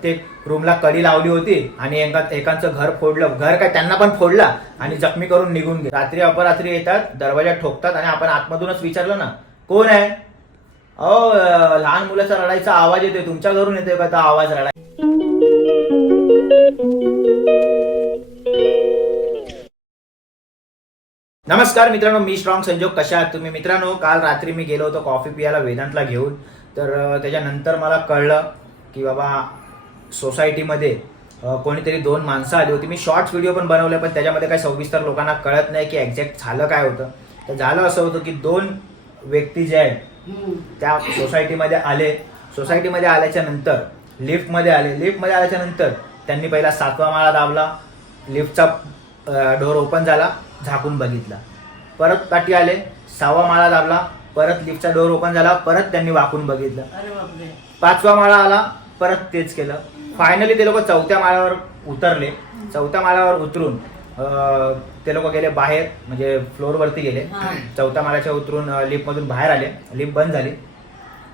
प्रत्येक रूमला कडी लावली होती आणि एका एकांचं घर फोडलं. घर काय त्यांना पण फोडला आणि जखमी करून निघून गेले. रात्री अपरात्री येतात दरवाजा ठोकतात आणि आपण आतमधूनच विचारलं ना कोण आहे? अहो लहान मुलाचा रडायचा आवाज येतोय. तुमच्या घरून येतोय का तो आवाज रडाय नमस्कार मित्रांनो मी स्ट्रॉंग संजोग. कशा आहात तुम्ही? मित्रांनो काल रात्री मी गेलो होतो कॉफी पियाला वेदांतला घेऊन. तर त्याच्यानंतर मला कळलं की बाबा सोसायटीमध्ये कोणीतरी दोन माणसं आली होती. मी शॉर्ट्स व्हिडिओ पण बनवले पण त्याच्यामध्ये काही सविस्तर लोकांना कळत नाही की एक्झॅक्ट झालं काय होतं. तर झालं असं होतं की दोन व्यक्ती जे आहेत त्या सोसायटीमध्ये आले. सोसायटीमध्ये आल्याच्यानंतर लिफ्टमध्ये आले. लिफ्टमध्ये आल्याच्यानंतर त्यांनी पहिला सातवा माळा दाबला. लिफ्टचा डोर ओपन झाला झाकून बघितला. परत पाठी आले. सहावा माळा दाबला. परत लिफ्टचा डोर ओपन झाला. परत त्यांनी वाकून बघितलं. पाचवा माळा आला. परत तेच केलं. फायनली ते लोक चौथ्या माळ्यावर उतरले. चौथ्या माळ्यावर उतरून अं, ते लोक गेले बाहेर म्हणजे फ्लोअरवरती गेले. हा. चौथ्या माळ्याच्या उतरून लिफ्ट मधून बाहेर आले. लिफ्ट बंद झाली.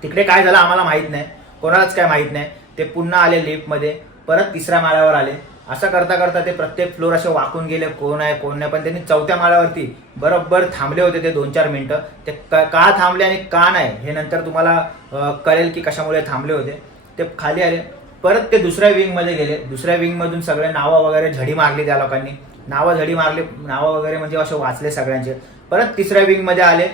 तिकडे काय झालं आम्हाला माहीत नाही. कोणालाच काय माहीत नाही. ते पुन्हा आले लिफ्टमध्ये. परत तिसऱ्या माळ्यावर आले. असं करता करता ते प्रत्येक फ्लोर असे वाकून गेले. कोण आहे कोण नाही. पण त्यांनी चौथ्या माळ्यावरती बरोबर थांबले होते ते दोन चार मिनिटं. ते क- का थांबले आणि का नाही हे नंतर तुम्हाला अं, कळेल की कशामुळे थांबले होते. ते खाली आले. परत ते दुसऱ्या विंगमध्ये गेले. दुसऱ्या विंग मधून सगळे नावं वगैरे झडी मारली त्या लोकांनी. नावं झडी मारली नावं वगैरे म्हणजे असे वाचले सगळ्यांचे. परत तिसऱ्या विंगमध्ये आले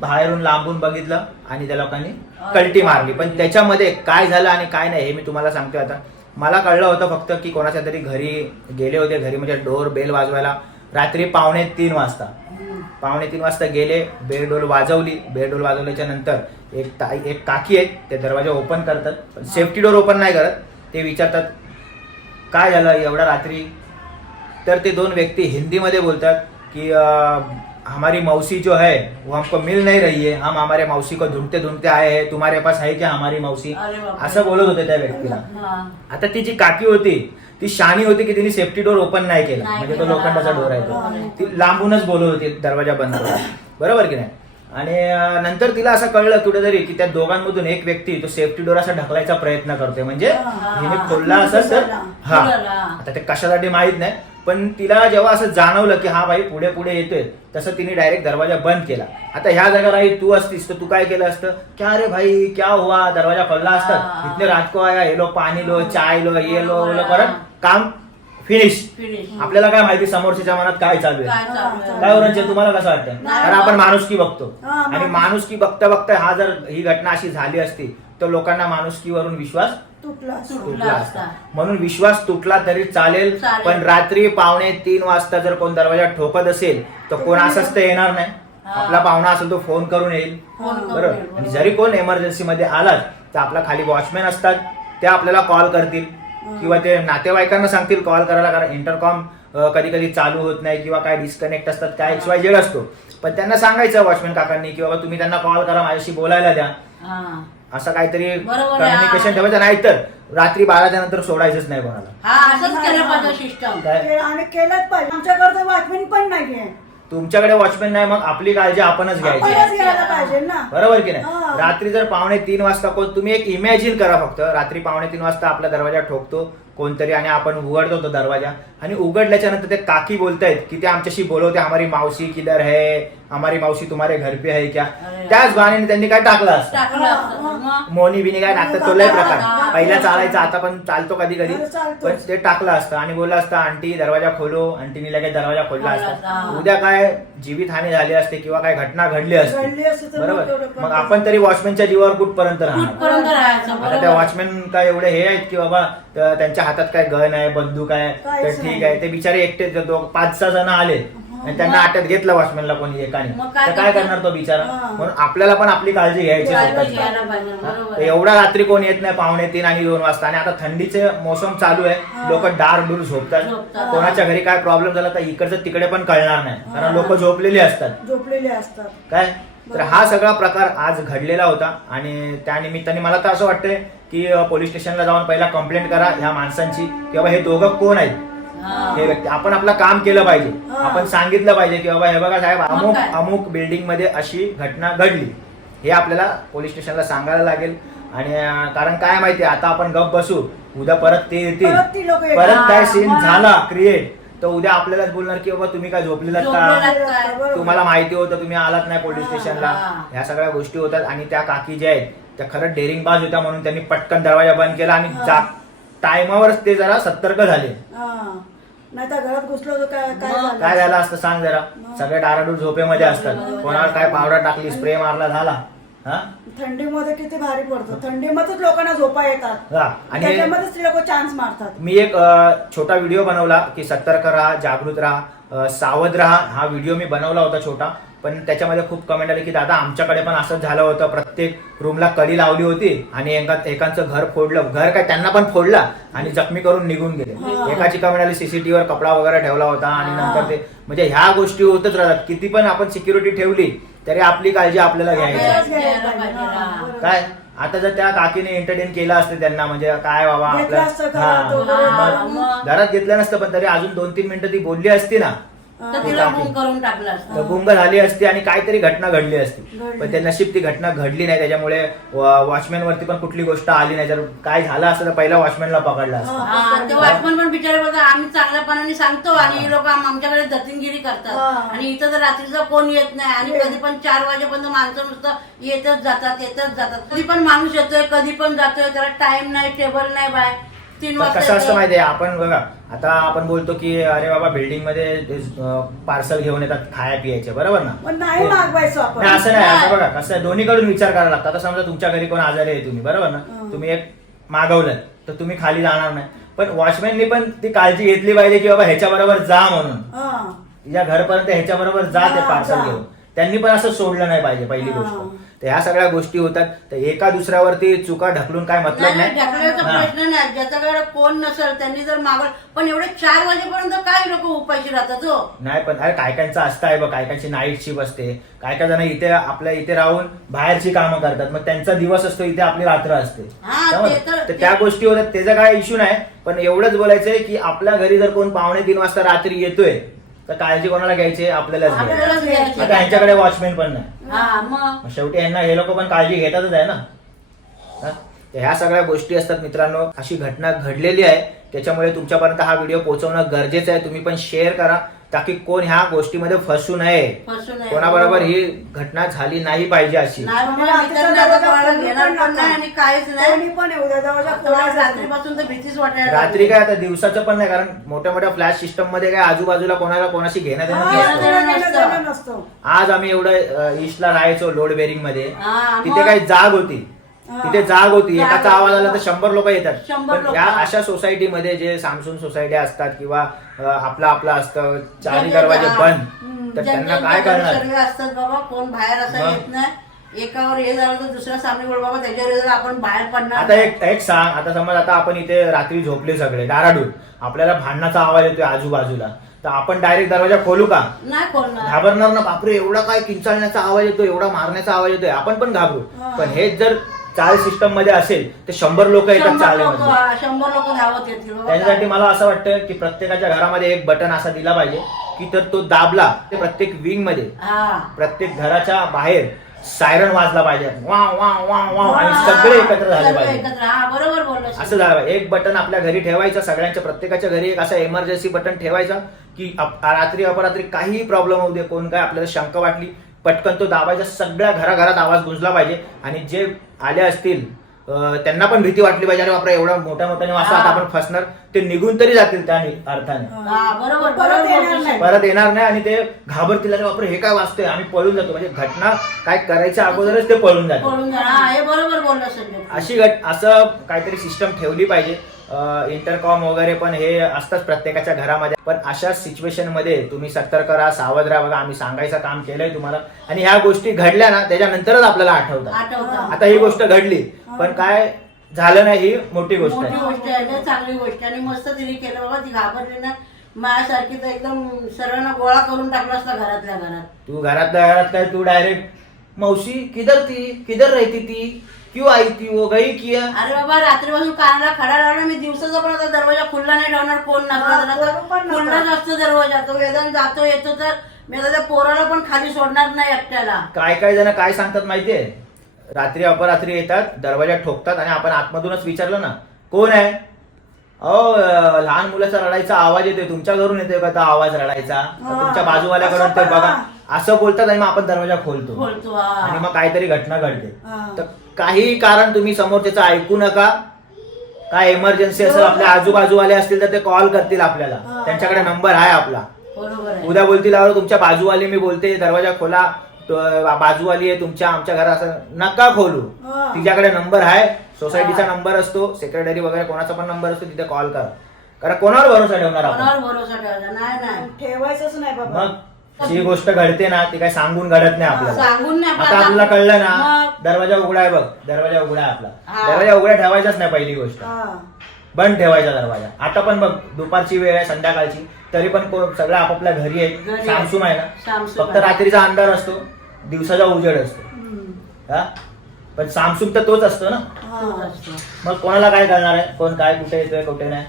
बाहेरून लांबून बघितलं आणि त्या लोकांनी कल्टी मारली. पण त्याच्यामध्ये काय झालं आणि काय नाही हे मी तुम्हाला सांगतोय आता. मला कळलं होतं फक्त की कोणाच्या तरी घरी गेले होते घरी म्हणजे डोर बेल वाजवायला. रात्री पावणे तीन वाजता. पावणे तीन वाजता गेले बेडोल वाजवली. बेडोल वाजवल्याच्या नंतर एक ताई एक काकी आहेत ते दरवाजा ओपन करतात. सेफ्टी डोर ओपन नाही करत. ते विचारतात काय झालं एवढ्या रात्री? तर ते दोन व्यक्ती हिंदीमध्ये बोलतात की हमारी मौसी जो है वो हमको मिल नहीं रही है. हम हमारे मौसी को ढूंढते ढूंढते आए हैं. तुम्हारे पास है क्या हमारी मौसी. असं बोलत होते त्या व्यक्तीला. आता ती जी काकी होती ती शानी होती की तिने सेफ्टी डोर ओपन नाही केला. म्हणजे तो. लोखंडाचा डोर आहे. तो. ती लांबूनच बोलत होती दरवाजा बंद बरोबर की नाही? आणि नंतर तिला असं कळलं कुठेतरी की त्या दोघांमधून एक व्यक्ती तो सेफ्टी डोर असा ढकलायचा प्रयत्न करतोय म्हणजे हा. हिने खोलला असेल तर हा. आता ते कशासाठी माहीत नाही पण तिला जेव्हा असं जाणवलं की हा भाई पुढे पुढे येतोय तसं तिने डायरेक्ट दरवाजा बंद केला आता ह्या जागा राही तू असतीस तर तू काय केलं असतं क्या रे भाई क्या हुआ दरवाजा खोलला असता हा. इतने रात को आया हे लो पाणी लो चाय लो ये लो. परत काम फिनिश. आपल्याला काय माहिती समोरच्या मनात काय चालू आहे काय चालू आहे? काय ओरंचे तुम्हाला कसं वाटतं नाही. कारण आपण माणुसकी बघतो हा, आणि माणुसकी. माणुसकी बघता बघता हा जर ही घटना अशी झाली असती तर लोकांना माणुसकीवरून विश्वास तुटला असता. म्हणून विश्वास तुटला तरी चालेल चालेल. पण रात्री पावणे तीन वाजता जर कोण दरवाजा ठोकत असेल तर कोण असंच तर येणार नाही हा. आपला पाहुणा असेल तो फोन करून येईल फोन करून बरोबर येईल, आणि बरोबर. जरी कोण इमर्जन्सी मध्ये आलाच तर आपला खाली वॉचमॅन असतात ते आपल्याला कॉल करतील किंवा ते नातेवाईकांना सांगतील कॉल करायला कारण इंटरकॉम कधी कधी चालू होत नाही किंवा काय डिस्कनेक्ट असतात काय एक्स वाय जेड असतो. पण त्यांना सांगायचं वॉचमॅन काकांनी की बाबा तुम्ही त्यांना कॉल करा माझ्याशी बोलायला द्या. हा. असं काहीतरी. कम्युनिकेशन ठेवायचं नाही तर रात्री बाराच्या नंतर सोडायचंच नाही कोणाला. हा असंच केलं पाहिजे सिस्टम काय? के- आणि केलंच पाहिजे. आमच्याकडे वॉचमॅन पण नाहीये. तुमच्याकडे वॉचमॅन नाही मग आपली काळजी आपणच घ्यायची. आपणच घ्यायला पाहिजे ना. बरोबर की नाही. रात्री जर पावणे तीन वाजता कोण तुम्ही एक इमॅजिन करा फक्त. रात्री पावणे तीन वाजता आपला दरवाजा ठोकतो कोणतरी आणि आपण उघडतो तो दरवाजा. आणि उघडल्याच्या नंतर ते काकी बोलतायत की ते आमच्याशी बोलवते हमारी मावशी किधर है? हमारी मावशी तुम्हारे घर पे है क्या. त्याच बहाण्याने त्यांनी काय टाकलं असतं मोनी बिनी काय टाकतात? तो लय प्रकार. पहिला चालायचा आता पण चालतो कधी कधी. पण ते टाकलं असतं आणि बोललं असतं आंटी दरवाजा खोलो. आंटीने लगेच दरवाजा खोलला असता. उद्या काय जीवितहानी झाली असते किंवा काय घटना घडली असते. बरोबर? मग आपण तरी वॉचमॅनच्या जीवावर कुठपर्यंत राहणार? आता त्या वॉचमॅन काय एवढे हे आहेत की बाबा त्यांच्या हातात काय गन आहे बंदूक आहे तर ठीक. आहे. ते बिचारे एकटे पाच सहा जण आले. आणि त्यांना अटक घेतलं वॉचमॅनला कोणी एकाने. मग काय तर काय करणार? करणार तो बिचारा? हा. म्हणून आपल्याला पण आपली काळजी घ्यायची काळजी स्वतःची. घ्यायला पाहिजे बरोबर आहे. एवढा रात्री कोण येत नाही पावणे तीन आणि दोन वाजता. आणि आता थंडीचे मोसम चालू आहे. लोक डार डूर झोपतात. झोपतात. कोणाच्या घरी काय प्रॉब्लेम झाला तर इकडचं तिकडे पण कळणार नाही. कारण लोक झोपलेली असतात. झोपलेले असतात. काय? तर हा सगळा प्रकार आज घडलेला होता. आणि त्या निमित्ताने मला तर असं वाटतंय की अं, पोलीस स्टेशनला जाऊन पहिला कंप्लेंट करा ह्या माणसांची. की बाबा हे दोघं कोण आहेत? हा. व्यक्ती आपण आपलं काम केलं पाहिजे हा. आपण सांगितलं पाहिजे की बाबा हे बघा साहेब मग अमुक काय? अमुक बिल्डिंगमध्ये अशी घटना घडली हे आपल्याला पोलीस स्टेशनला सांगायला लागेल आणि अं, कारण काय माहितीये आता आपण गप बसू उद्या परत ते येतील परत ती लोकं परत येतात. काय सीन हा. झाला क्रिएट तर उद्या आपल्यालाच बोलणार की बाबा तुम्ही काय झोपलेलात का झोपलेलात. तुम्हाला माहिती होतं तुम्ही आलात नाही पोलीस हा. स्टेशनला हा. ह्या सगळ्या गोष्टी होतात आणि त्या काकी ज्या आहेत त्या खरंच डेअरिंग बाज होत्या म्हणून त्यांनी पटकन दरवाजा बंद केला आणि हा. जा टायमावरच ते जरा सतर्क झाले नाही तर घरात घुसलो तर काय झालं? काय झालं असतं सांग जरा. सगळे डाराडूर झोपेमध्ये असतात. झोपेमध्ये कोणाला काय पावडर टाकली स्प्रे मारला झाला? हा? थंडीमध्ये किती भारी पडतो. थंडीमध्येच लोकांना झोपा येतात. हा. आणि त्याच्यामध्येच ती लोक चान्स मारतात. मी एक अ, छोटा व्हिडिओ बनवला की सतर्क राहा जागृत राहा अ, सावध राहा. हा व्हिडिओ मी बनवला होता छोटा. पण त्याच्यामध्ये खूप कमेंट आले की दादा आमच्याकडे पण असंच झालं होतं प्रत्येक रूमला कडी लावली होती आणि एका एकांचं घर फोडलं घर काय त्यांना पण फोडला आणि जखमी करून निघून गेले हा. एकाची कमेंट आली सीसीटीव्हीवर कपडा वगैरे ठेवला होता आणि हा. नंतर ते म्हणजे ह्या गोष्टी होतच राहतात किती पण आपण सिक्युरिटी ठेवली तरी आपली काळजी आपल्याला घ्यायची. काय आता जर त्या काकीने एंटरटेन केलं असतं त्यांना म्हणजे काय बाबा आपल्या. घरात घेतलं नसतं पण तरी अजून दोन तीन मिनिटं ती बोलली असती ना. तर तिला गुम करून टाकलं तर असतं गुंग झाली असती आणि काहीतरी घटना घडली असती. घडली. पण ते नशीब ती घटना घडली नाही. त्याच्यामुळे वॉचमॅन वरती पण कुठली गोष्ट आली नाही. जर काय झालं असतं तर पहिला वॉचमॅनला पकडला असतं. हा. हा ते वॉचमन पण बिचारे बोलतात आम्ही चांगल्यापणाने सांगतो आणि हे. लोक आमच्याकडे दत्तिनगिरी हा. करतात आणि इथं तर रात्रीचं कोण येत नाही आणि कधी पण चार वाजेपर्यंत माणसं नुसतं येतच जातात येतच जातात. कधी पण माणूस येतोय कधी पण जातोय त्याला टाइम नाही टेबल नाही बाय तीन तर कसं असतं माहितीये आपण बघा आता आपण बोलतो की अरे बाबा बिल्डिंगमध्ये पार्सल घेऊन येतात खाया पियाचे बरोबर ना पण नाही मागवायचो आपण नाही असं नाही. असं बघा कसं आहे, दोन्हीकडून विचार करायला लागतो आता समजा तुमच्या घरी कोण आजारी आहे तुम्ही बरोबर ना हं. तुम्ही एक मागवलं तर तुम्ही खाली जाणार नाही पण वॉचमॅननी पण ती काळजी घेतली पाहिजे की बाबा ह्याच्या बरोबर जा म्हणून हा. तिच्या घरपर्यंत ह्याच्या बरोबर जा ते हा, पार्सल जा. घेऊन त्यांनी पण असं सोडलं नाही पाहिजे पहिली हा. गोष्ट तर ह्या सगळ्या गोष्टी होतात. तर एका दुसऱ्यावरती चुका ढकलून काय मतलब नाही नाही? ढकलायचा हा. प्रश्न नाही. ज्याच्याकडे कोण नसेल त्यांनी जर मागवलं पण एवढे चार वाजेपर्यंत काय लोक उपाशी राहतात हो. नाही पण अरे काय कायचं असतं आहे बघ. काय कायची नाईट शिफ्ट असते काय काय जण इथे आपल्या इथे राहून बाहेरची कामं करतात. मग त्यांचा दिवस असतो इथे आपली रात्र असते. हा, समजलं? ते तर- तर त्या गोष्टी होतात. त्याचा काय इश्यू नाही पण एवढंच बोलायचंय की आपल्या घरी जर कोण पावणे तीन वाजता रात्री येतोय तर काळजी कोणाला घ्यायची? आपल्यालाच घ्यायची. आपल्यालाच घ्यायची. आता यांच्याकडे वॉचमॅन पण नाही. हा मग? मग शेवटी यांना हे लोक पण काळजी घेतातच आहे ना? हा? तर ह्या सगळ्या गोष्टी असतात मित्रांनो. अशी घटना घडलेली आहे. त्याच्यामुळे तुमच्यापर्यंत हा व्हिडिओ पोहोचवणं गरजेचं आहे. तुम्ही पण शेअर करा. ताकी कोण ह्या गोष्टीमध्ये फसू नये. फसू नये. कोणाबरोबर ही घटना झाली नाही पाहिजे अशी. रात्री. काय आता दिवसाचं पण नाही कारण मोठ्या मोठ्या फ्लॅश सिस्टममध्ये काय आजूबाजूला कोणाला कोणाशी घेणं देणं हा. आज आम्ही एवढं ईस्टला राहायचो लोड बेरिंगमध्ये. हा, तिथे? काही जाग होती. हा. तिथे जाग होती. एकाचा आवाज आला तर. शंभर लोक येतात. या अशा सोसायटीमध्ये जे सामसून सोसायटी असतात किंवा आपलं आपलं असतं चारी दरवाजे. बंद. तर त्यांना काय करणार? असतात बाबा कोण बाहेर असं? येत नाही. एकावर हे झालं तर दुसऱ्या सामने बोल बाबा त्याच्यावर आपण बाहेर पडणार आता एक एक सांग. आता समज आता आपण इथे रात्री झोपले सगळे दाराडूर आपल्याला भांडणाचा आवाज येतोय आजूबाजूला. तर आपण डायरेक्ट दरवाजा खोलू का? नाही खोलणार. घाबरणार ना? बापरे एवढा काय किंचाळण्याचा आवाज येतोय एवढा मारण्याचा आवाज येतोय. आपण पण घाबरू. पण हेच जर चाल सिस्टममध्ये असेल तर शंभर लोक येतात चालेमध्ये शंभर लोक धावत येतील बाबा. त्याच्यासाठी मला असं वाटतं की प्रत्येकाच्या घरामध्ये एक बटन असा दिला पाहिजे की तर तो दाबला ते प्रत्येक विंगमध्ये हा. प्रत्येक घराच्या बाहेर सायरन वाजला पाहिजे. वा वा वा वा आणि सगळे एकत्र झाले सगळे पाहिजे. एकत्र. हा बरोबर बोललो असं झालं. पाहिजे एक बटन आपल्या घरी ठेवायचं सगळ्यांच्या प्रत्येकाच्या घरी एक असा इमर्जन्सी बटन ठेवायचा की अप- रात्री अपरात्री काहीही प्रॉब्लेम होऊ दे कोण काय आपल्याला शंका वाटली पटकन तो दाबायचा सगळ्या घराघरात आवाज गुंजला पाहिजे. आणि जे आले असतील त्यांना पण भीती वाटली पाहिजे अरे बापरे एवढा मोठ्या मोठ्याने वाजता आता आपण फसणार. ते निघून तरी जातील त्या अर्थाने. हा बरोबर परत येणार. नाही. परत येणार नाही आणि ते घाबरतील अरे बापरे हे काय वाचतंय? आम्ही पळून जातो. म्हणजे घटना काय करायच्या अगोदरच ते पळून जाते पळून जा बरोबर बोललो संजय अशी घट असं काहीतरी सिस्टम ठेवली पाहिजे. इंटरकॉम वगैरे पण हे असतात प्रत्येकाच्या घरामध्ये. पण अशा सिच्युएशनमध्ये तुम्ही सतर्क राहा सावध राहा. बघा आम्ही सांगायचं काम केलंय तुम्हाला. आणि ह्या गोष्टी घडल्या ना त्याच्यानंतरच आपल्याला आठवतात. आठवतं आता ही गोष्ट घडली पण काय झालं नाही ही मोठी गोष्ट मोठी गोष्ट आहे चांगली गोष्ट आणि मस्त तिने केलं बाबा ती घाबरली ना माझ्यासारखी तर एकदम सर्वांना गोळा करून टाकला असता घरातल्या घरात. तू घरातल्या घरात काय तू डायरेक्ट मावशी किधर थी किधर रहती थी क्यों आई थी वो गई किया अरे बाबा रात्रीपासून कानाला खडा लावला मी दिवसाचा पण आता दरवाजा खुल्ला नाही ठेवणार कोण नका. असतो दरवाजा तो वेदन जातो येतो तर मी आता त्या पोराला पण खाली सोडणार नाही एकट्याला काय काय जण काय सांगतात माहितीये रात्री अपरात्री येतात दरवाजा ठोकतात आणि आपण आतमधूनच विचारलं ना कोण आहे अहो अं, लहान मुलाचा रडायचा आवाज येतोय तुमच्या घरून येतोय का तो आवाज रडायचा तर हा. तुमच्या बाजूवाल्याकडून असं ते बघा हा. असं बोलतात आणि मग आपण दरवाजा खोलतो आणि हा. मग काहीतरी घटना घडते हा. तर काही कारण तुम्ही समोरच्याचं ऐकू नका. काय इमर्जन्सी असेल आपल्या आजूबाजूवाले असतील तर ते कॉल करतील आपल्याला. हा. त्यांच्याकडे नंबर आहे आपला. बरोबर आहे. उद्या बोलतील अहो तुमच्या बाजूवाली मी बोलते दरवाजा खोला तो- बाजूवाली आहे तुमच्या आमच्या घरात असं नका खोलू. हा. तिच्याकडे नंबर आहे. सोसायटीचा नंबर असतो सेक्रेटरी वगैरे कोणाचा पण नंबर असतो तिथे कॉल करा. कारण कोणावर भरोसा ठेवणार आपण? कोणावर भरोसा ठेवायचा? नाही नाही. ठेवायचंच नाही बाबा. मग? जी गोष्ट घडते ना ती काय सांगून घडत नाही आपल्याला. सांगून नाही आता आपल्याला. कळलं ना मग? दरवाजा उघडा आहे बघ दरवाजा उघडा आहे आपला. हा. दरवाजा उघडा ठेवायचाच नाही पहिली गोष्ट. हा. बंद ठेवायचा दरवाजा. आता पण बघ दुपारची वेळ आहे संध्याकाळची. तरी पण को- सगळं आपापल्या घरी घरी आहे. आहे. सामसूम आहे ना. फक्त. रात्रीचा अंधार असतो दिवसाचा उजेड असतो. हा? पण सामसूम तर तोच असतो ना. मग कोणाला काय करणार आहे? कोण काय कुठे येतोय कुठे नाही?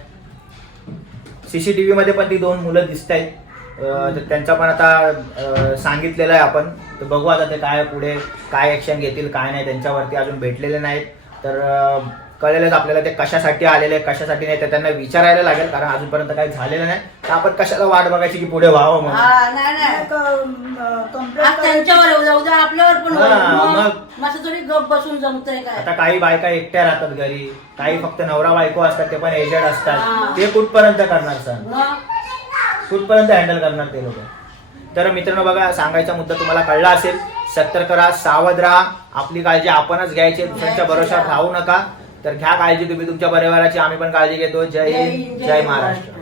सीसीटीव्ही मध्ये पण ती दोन मुलं दिसत आहेत तर त्यांचा पण आता सांगितलेलं आहे आपण. तर बघू आता ते काय पुढे काय ऍक्शन घेतील काय नाही त्यांच्यावरती अजून भेटलेले नाहीत. तर कळेलच आपल्याला ते कशासाठी आलेले कशासाठी नाही ते त्यांना विचारायला लागेल कारण अजूनपर्यंत काही झालेलं नाही. तर आपण कशाला वाट बघायची की पुढे व्हावं म्हणून? हा नाही नाही. नाही, क- अं, complaint आज त्यांच्यावर आहे, उद्या उद्या आपल्यावर पण होईल. हा, मग मग. माझं थोडी गप बसून जमतंय काय? आता काही बायका एकट्या राहतात घरी. काही फक्त नवरा बायको असतात ते पण एजेड. असतात. ते कुठपर्यंत करणार सर? मग? कुठपर्यंत हँडल करणार ते लोक? तर मित्रांनो बघा सांगायचा मुद्दा तुम्हाला कळला असेल सतर्क राहा सावध राहा. आपली काळजी आपणच घ्यायची दुसऱ्यांच्या भरोशावर राहू नका. तर घ्या काळजी तुम्ही तुमच्या परिवाराची आम्ही पण काळजी घेतो. जय हिंद जय महाराष्ट्र.